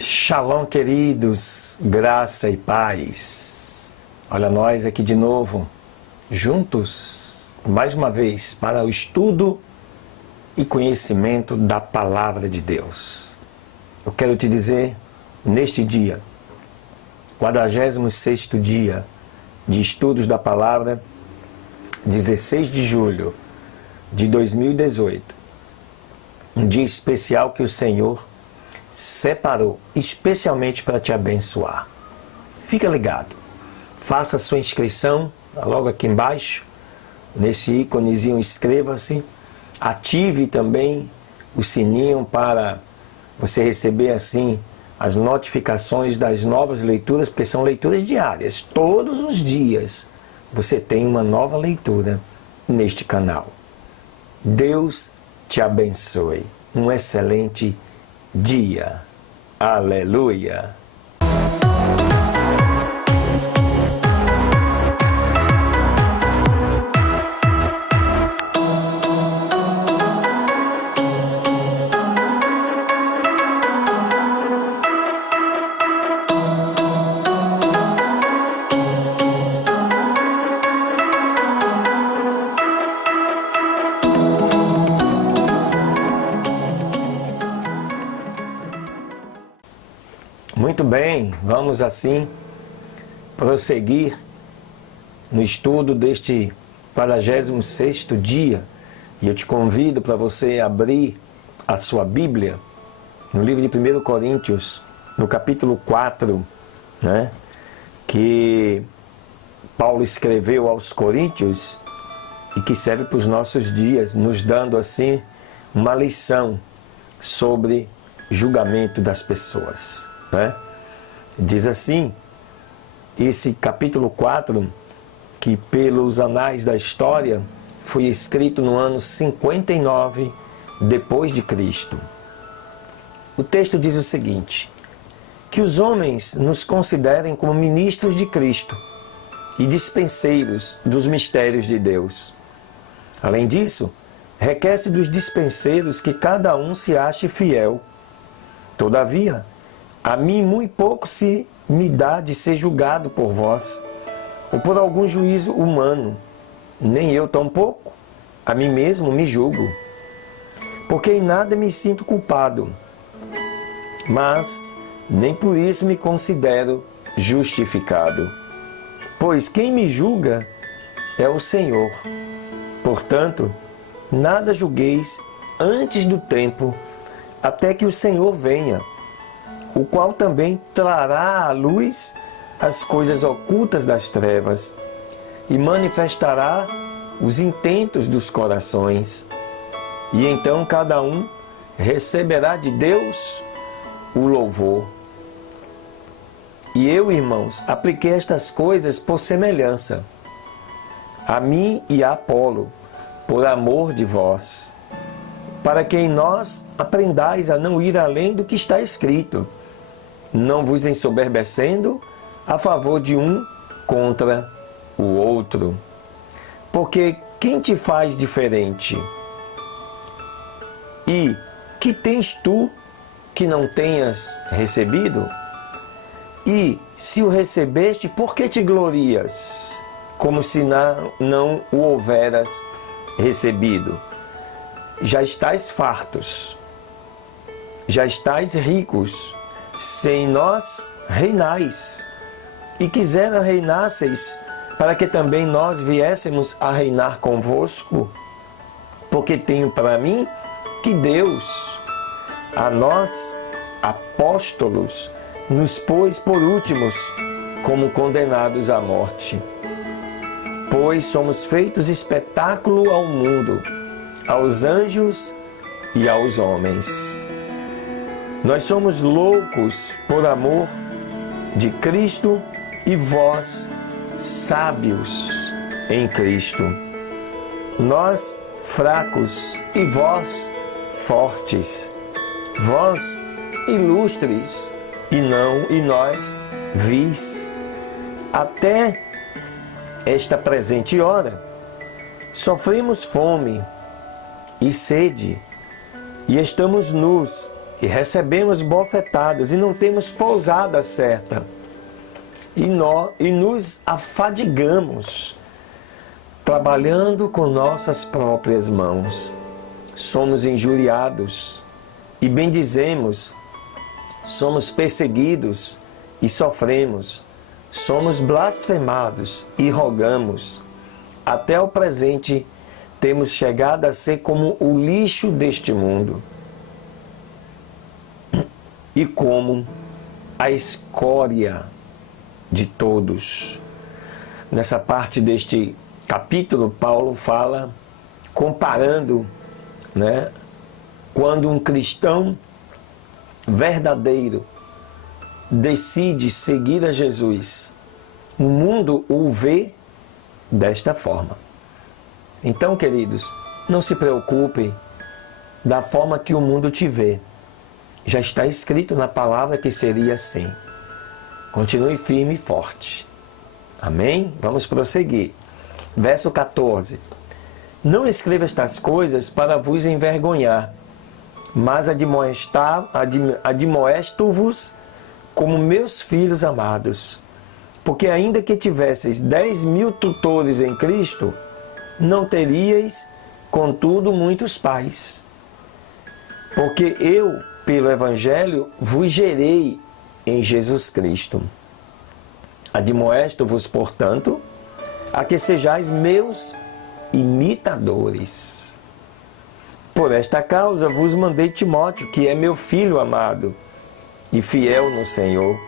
Shalom, queridos, graça e paz. Olha nós aqui de novo, juntos, mais uma vez, para o estudo e conhecimento da Palavra de Deus. Eu quero te dizer, neste dia, 46º dia de estudos da Palavra, 16 de julho de 2018, um dia especial que o Senhor separou especialmente para te abençoar. Fica ligado, faça a sua inscrição logo aqui embaixo, nesse íconezinho inscreva-se, ative também o sininho para você receber assim as notificações das novas leituras, porque são leituras diárias, todos os dias você tem uma nova leitura neste canal. Deus te abençoe, um excelente dia. Aleluia! Muito bem, vamos assim prosseguir no estudo deste 46º dia. E eu te convido para você abrir a sua Bíblia no livro de 1 Coríntios, no capítulo 4, que Paulo escreveu aos Coríntios e que serve para os nossos dias, nos dando assim uma lição sobre julgamento das pessoas. Diz assim, esse capítulo 4, que pelos anais da história foi escrito no ano 59 depois de Cristo. O texto diz o seguinte: que os homens nos considerem como ministros de Cristo e dispenseiros dos mistérios de Deus. Além disso, requer-se dos dispenseiros que cada um se ache fiel. Todavia, a mim muito pouco se me dá de ser julgado por vós, ou por algum juízo humano, nem eu tampouco, a mim mesmo me julgo, porque em nada me sinto culpado, mas nem por isso me considero justificado. Pois quem me julga é o Senhor. Portanto, nada julgueis antes do tempo, até que o Senhor venha, o qual também trará à luz as coisas ocultas das trevas e manifestará os intentos dos corações. E então cada um receberá de Deus o louvor. E eu, irmãos, apliquei estas coisas por semelhança, a mim e a Apolo, por amor de vós, para que em nós aprendais a não ir além do que está escrito, não vos ensoberbecendo a favor de um contra o outro. Porque quem te faz diferente? E que tens tu que não tenhas recebido? E se o recebeste, por que te glorias, como se não o houveras recebido? Já estais fartos, já estais ricos, sem nós reinais, e quisera reinasseis, para que também nós viéssemos a reinar convosco, porque tenho para mim que Deus, a nós, apóstolos, nos pôs por últimos, como condenados à morte. Pois somos feitos espetáculo ao mundo, aos anjos e aos homens. Nós somos loucos por amor de Cristo e vós, sábios em Cristo. Nós, fracos e vós, fortes. Vós, ilustres e nós, vis. Até esta presente hora, sofremos fome e sede, e estamos nus e recebemos bofetadas e não temos pousada certa. E nos afadigamos, trabalhando com nossas próprias mãos. Somos injuriados e bendizemos, somos perseguidos e sofremos, somos blasfemados e rogamos. Até o presente temos chegado a ser como o lixo deste mundo e como a escória de todos. Nessa parte deste capítulo, Paulo fala, comparando, quando um cristão verdadeiro decide seguir a Jesus, o mundo o vê desta forma. Então, queridos, não se preocupem da forma que o mundo te vê. Já está escrito na palavra que seria assim. Continue firme e forte. Amém? Vamos prosseguir. Verso 14. Não escreva estas coisas para vos envergonhar, mas admoesto-vos como meus filhos amados. Porque ainda que tivesseis 10.000 tutores em Cristo, não teríeis, contudo, muitos pais. Porque eu, pelo Evangelho, vos gerei em Jesus Cristo. Admoesto-vos, portanto, a que sejais meus imitadores. Por esta causa vos mandei Timóteo, que é meu filho amado e fiel no Senhor,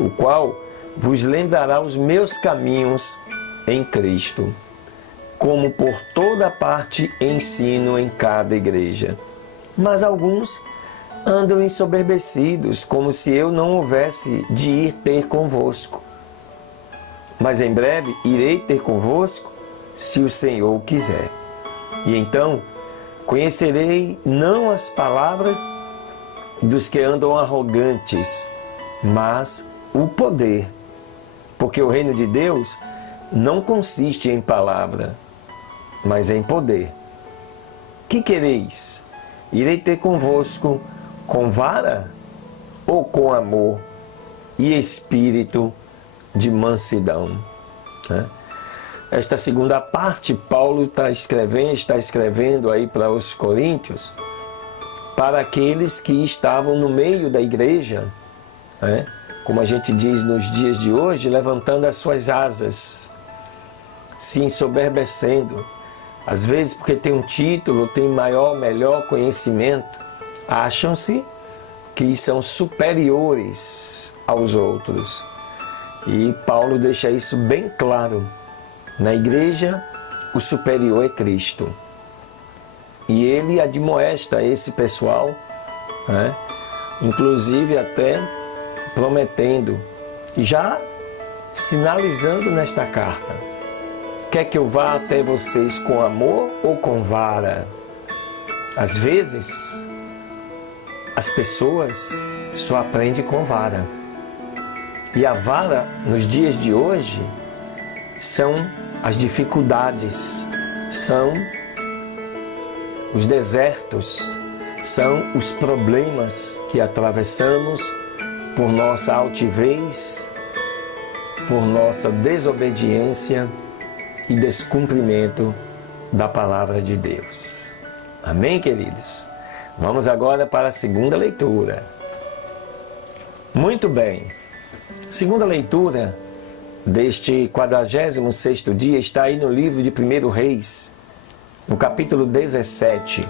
o qual vos lembrará os meus caminhos em Cristo, como por toda parte ensino em cada igreja. Mas alguns andam ensoberbecidos, como se eu não houvesse de ir ter convosco. Mas em breve irei ter convosco, se o Senhor quiser. E então conhecerei não as palavras dos que andam arrogantes, mas o poder. Porque o reino de Deus não consiste em palavra, mas em poder. Que quereis? Irei ter convosco com vara ou com amor e espírito de mansidão? Esta segunda parte, Paulo está escrevendo aí para os coríntios, para aqueles que estavam no meio da igreja, como a gente diz nos dias de hoje, levantando as suas asas, se ensoberbecendo, às vezes porque tem um título, tem melhor conhecimento, acham-se que são superiores aos outros. E Paulo deixa isso bem claro. Na igreja, o superior é Cristo. E ele admoesta esse pessoal, inclusive até prometendo, já sinalizando nesta carta: quer que eu vá até vocês com amor ou com vara? Às vezes, as pessoas só aprendem com vara. E a vara, nos dias de hoje, são as dificuldades, são os desertos, são os problemas que atravessamos por nossa altivez, por nossa desobediência e descumprimento da palavra de Deus. Amém, queridos? Vamos agora para a segunda leitura. Muito bem. Segunda leitura deste 46º dia está aí no livro de 1 Reis, no capítulo 17.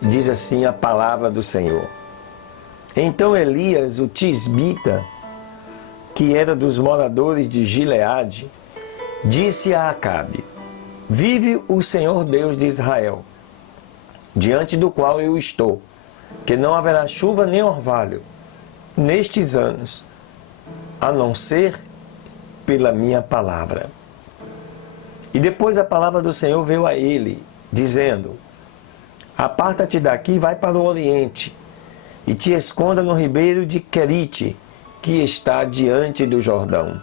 Diz assim a palavra do Senhor. Então Elias, o tisbita, que era dos moradores de Gileade, disse a Acabe: vive o Senhor Deus de Israel, diante do qual eu estou, que não haverá chuva nem orvalho nestes anos, a não ser pela minha palavra. E depois a palavra do Senhor veio a ele, dizendo: aparta-te daqui e vai para o oriente, e te esconda no ribeiro de Querite, que está diante do Jordão.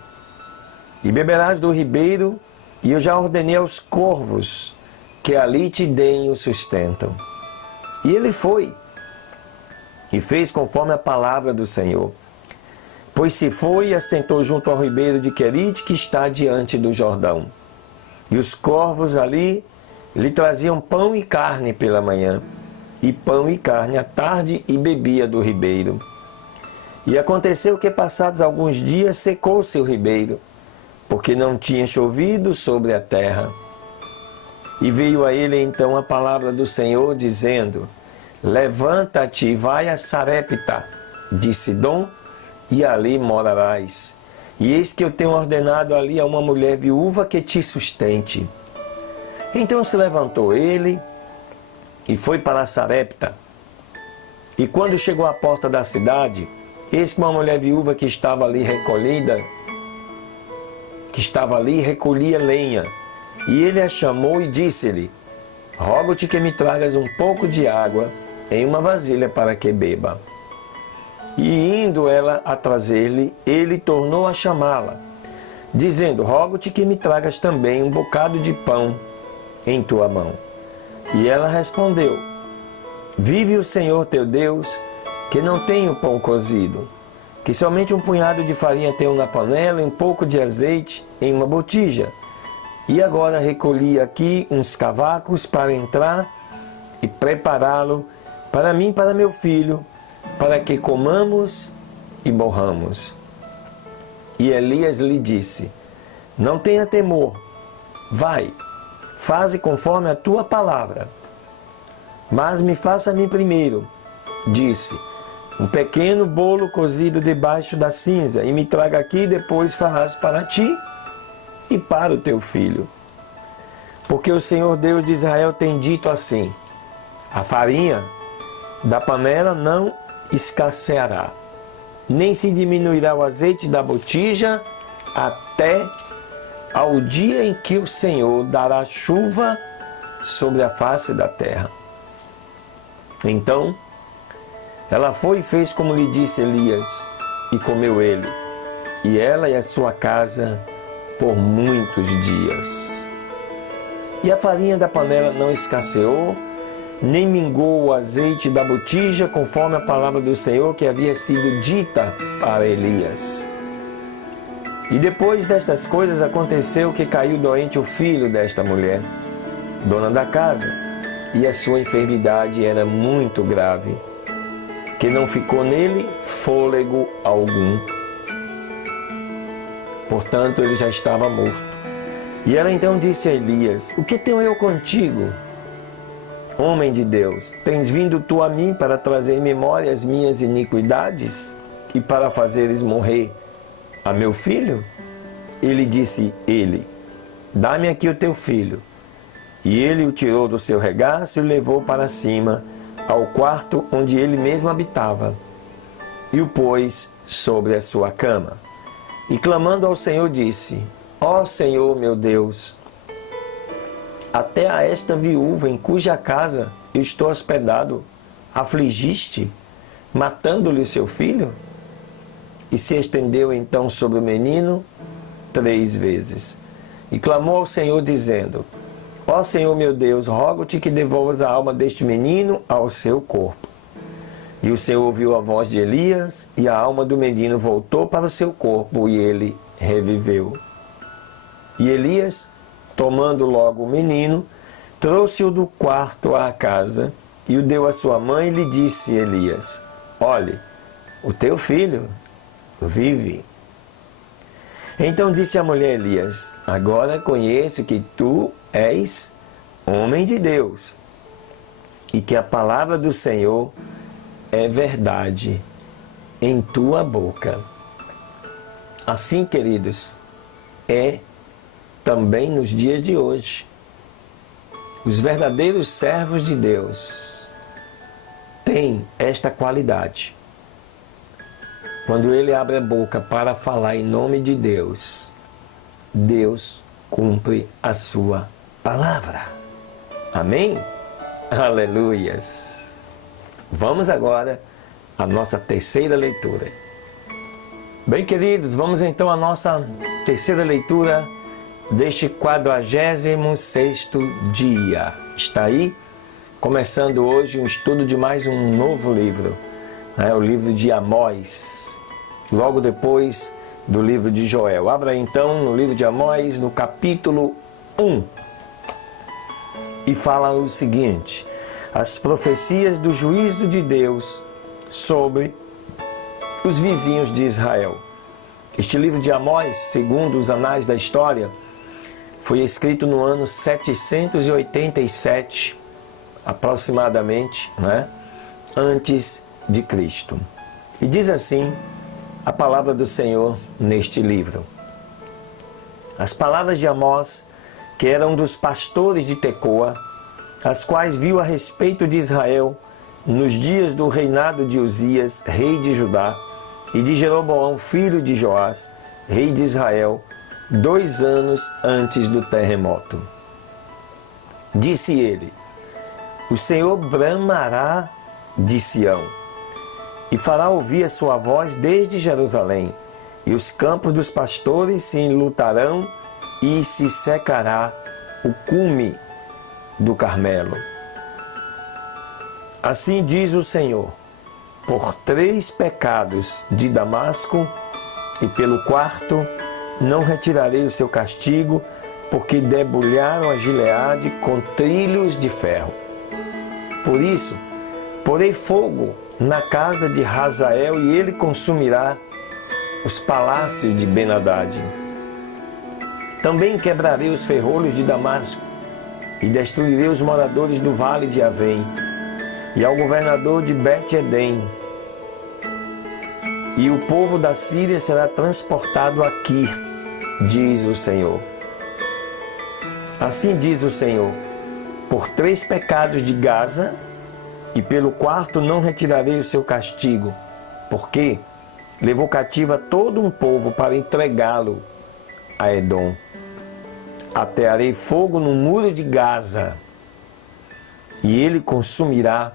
E beberás do ribeiro, e eu já ordenei aos corvos que ali te deem o sustento. E ele foi. e fez conforme a palavra do Senhor. Pois se foi e assentou junto ao ribeiro de Querite, que está diante do Jordão. E os corvos ali lhe traziam pão e carne pela manhã, e pão e carne à tarde, e bebia do ribeiro. E aconteceu que, passados alguns dias, secou-se o ribeiro, porque não tinha chovido sobre a terra. E veio a ele então a palavra do Senhor, dizendo: levanta-te e vai a Sarepta de Sidom, e ali morarás. E eis que eu tenho ordenado ali a uma mulher viúva que te sustente. Então se levantou ele e foi para Sarepta. E quando chegou à porta da cidade, eis que uma mulher viúva que estava ali recolhia lenha. E ele a chamou e disse-lhe: rogo-te que me tragas um pouco de água em uma vasilha para que beba. E indo ela a trazer-lhe, ele tornou a chamá-la, dizendo: rogo-te que me tragas também um bocado de pão em tua mão. E ela respondeu: vive o Senhor teu Deus, que não tenho pão cozido, que somente um punhado de farinha tenho na panela e um pouco de azeite em uma botija. E agora recolhi aqui uns cavacos para entrar e prepará-lo para mim e para meu filho, para que comamos e morramos. E Elias lhe disse: não tenha temor, vai, faze conforme a tua palavra. Mas me faça a mim primeiro, disse, um pequeno bolo cozido debaixo da cinza, e me traga aqui, depois farás para ti e para o teu filho. Porque o Senhor Deus de Israel tem dito assim: a farinha da panela não escasseará, nem se diminuirá o azeite da botija, até ao dia em que o Senhor dará chuva sobre a face da terra. Então ela foi e fez como lhe disse Elias, e comeu ele, e ela e a sua casa, por muitos dias. E a farinha da panela não escasseou, nem mingou o azeite da botija, conforme a palavra do Senhor que havia sido dita para Elias. E depois destas coisas aconteceu que caiu doente o filho desta mulher, dona da casa, e a sua enfermidade era muito grave, que não ficou nele fôlego algum. Portanto, ele já estava morto. E ela então disse a Elias: o que tenho eu contigo, homem de Deus? Tens vindo tu a mim para trazer em memória as minhas iniquidades e para fazeres morrer a meu filho? Ele disse: dá-me aqui o teu filho. E ele o tirou do seu regaço e o levou para cima, ao quarto onde ele mesmo habitava, e o pôs sobre a sua cama. E clamando ao Senhor disse: ó Senhor meu Deus, até a esta viúva em cuja casa eu estou hospedado, afligiste, matando-lhe o seu filho? E se estendeu então sobre o menino 3 vezes. E clamou ao Senhor dizendo: ó Senhor meu Deus, rogo-te que devolvas a alma deste menino ao seu corpo. E o Senhor ouviu a voz de Elias, e a alma do menino voltou para o seu corpo, e ele reviveu. E Elias, tomando logo o menino, trouxe-o do quarto à casa, e o deu à sua mãe, e lhe disse Elias: olhe, o teu filho vive. Então disse a mulher Elias: agora conheço que tu és homem de Deus, e que a palavra do Senhor é verdade em tua boca. Assim, queridos, é também nos dias de hoje. Os verdadeiros servos de Deus têm esta qualidade. Quando ele abre a boca para falar em nome de Deus, Deus cumpre a sua palavra. Amém? Aleluias! Vamos agora à nossa terceira leitura. Bem, queridos, vamos então à nossa terceira leitura deste 46º dia. Está aí, começando hoje um estudo de mais um novo livro. o livro de Amós, logo depois do livro de Joel. Abra então no livro de Amós, no capítulo 1, e fala o seguinte: as profecias do juízo de Deus sobre os vizinhos de Israel. Este livro de Amós, segundo os anais da história, foi escrito no ano 787, aproximadamente, antes de Cristo. E diz assim a palavra do Senhor neste livro. As palavras de Amós, que era um dos pastores de Tecoa, as quais viu a respeito de Israel nos dias do reinado de Uzias, rei de Judá, e de Jeroboão, filho de Joás, rei de Israel, 2 anos antes do terremoto. Disse ele: o Senhor bramará de Sião, e fará ouvir a sua voz desde Jerusalém, e os campos dos pastores se enlutarão, e se secará o cume do Carmelo. Assim diz o Senhor: por 3 pecados de Damasco, e pelo 4º não retirarei o seu castigo, porque debulharam a Gileade com trilhos de ferro. Por isso, porei fogo na casa de Hazael, e ele consumirá os palácios de Ben-Hadad. Também quebrarei os ferrolhos de Damasco, e destruirei os moradores do vale de Avém, e ao governador de Bet-Edém. E o povo da Síria será transportado aqui, diz o Senhor. Assim diz o Senhor: por 3 pecados de Gaza, e pelo 4º não retirarei o seu castigo, porque levou cativa todo um povo para entregá-lo a Edom. Atearei fogo no muro de Gaza, e ele consumirá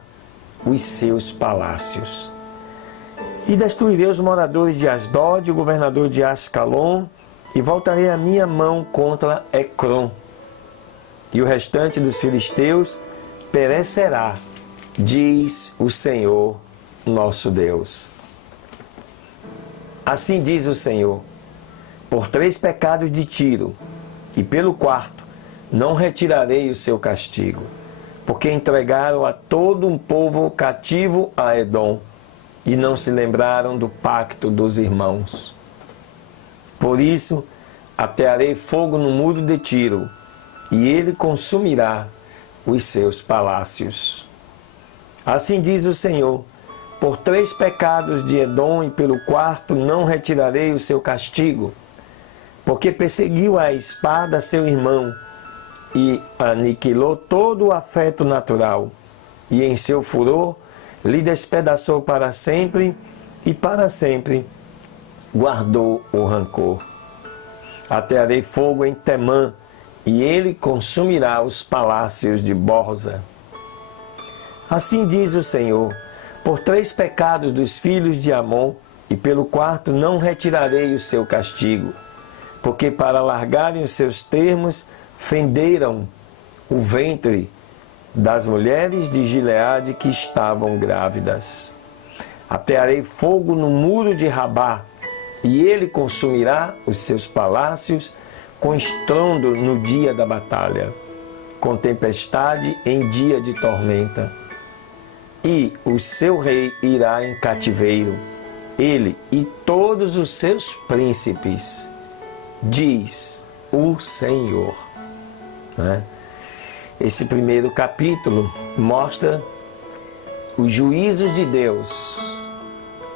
os seus palácios. E destruirei os moradores de Asdod, o governador de Ascalon, e voltarei a minha mão contra Ecrom. E o restante dos filisteus perecerá, diz o Senhor nosso Deus. Assim diz o Senhor: por 3 pecados de Tiro, e pelo 4º não retirarei o seu castigo, porque entregaram a todo um povo cativo a Edom, e não se lembraram do pacto dos irmãos. Por isso, atearei fogo no muro de Tiro, e ele consumirá os seus palácios. Assim diz o Senhor: por 3 pecados de Edom, e pelo 4º não retirarei o seu castigo, porque perseguiu a espada seu irmão, e aniquilou todo o afeto natural, e em seu furor lhe despedaçou para sempre, e para sempre guardou o rancor. Atearei fogo em Temã, e ele consumirá os palácios de Borza. Assim diz o Senhor: por 3 pecados dos filhos de Amon, e pelo 4º não retirarei o seu castigo, porque para alargarem os seus termos fenderam o ventre das mulheres de Gileade que estavam grávidas. Atearei fogo no muro de Rabá, e ele consumirá os seus palácios com estrondo no dia da batalha, com tempestade em dia de tormenta. E o seu rei irá em cativeiro, ele e todos os seus príncipes, diz o Senhor. Esse primeiro capítulo mostra os juízos de Deus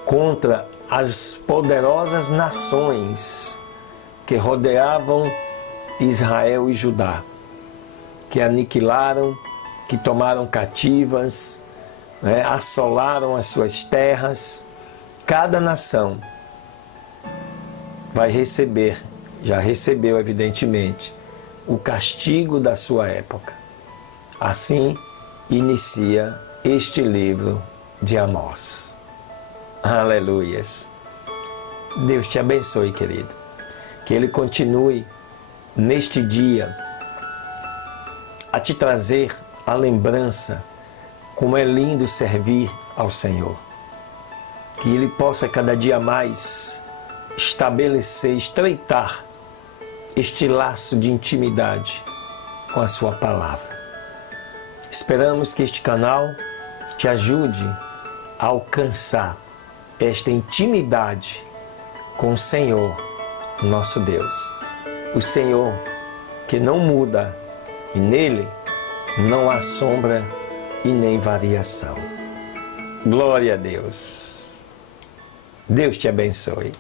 contra as poderosas nações que rodeavam Israel e Judá, que aniquilaram, que tomaram cativas, assolaram as suas terras. Cada nação vai receber, já recebeu evidentemente, o castigo da sua época. Assim inicia este livro de Amós. Aleluias! Deus te abençoe, querido. Que Ele continue neste dia a te trazer a lembrança como é lindo servir ao Senhor. que ele possa cada dia mais estabelecer, estreitar este laço de intimidade com a sua palavra. Esperamos que este canal te ajude a alcançar esta intimidade com o Senhor, nosso Deus. O Senhor que não muda e nele não há sombra e nem variação. Glória a Deus. Deus te abençoe.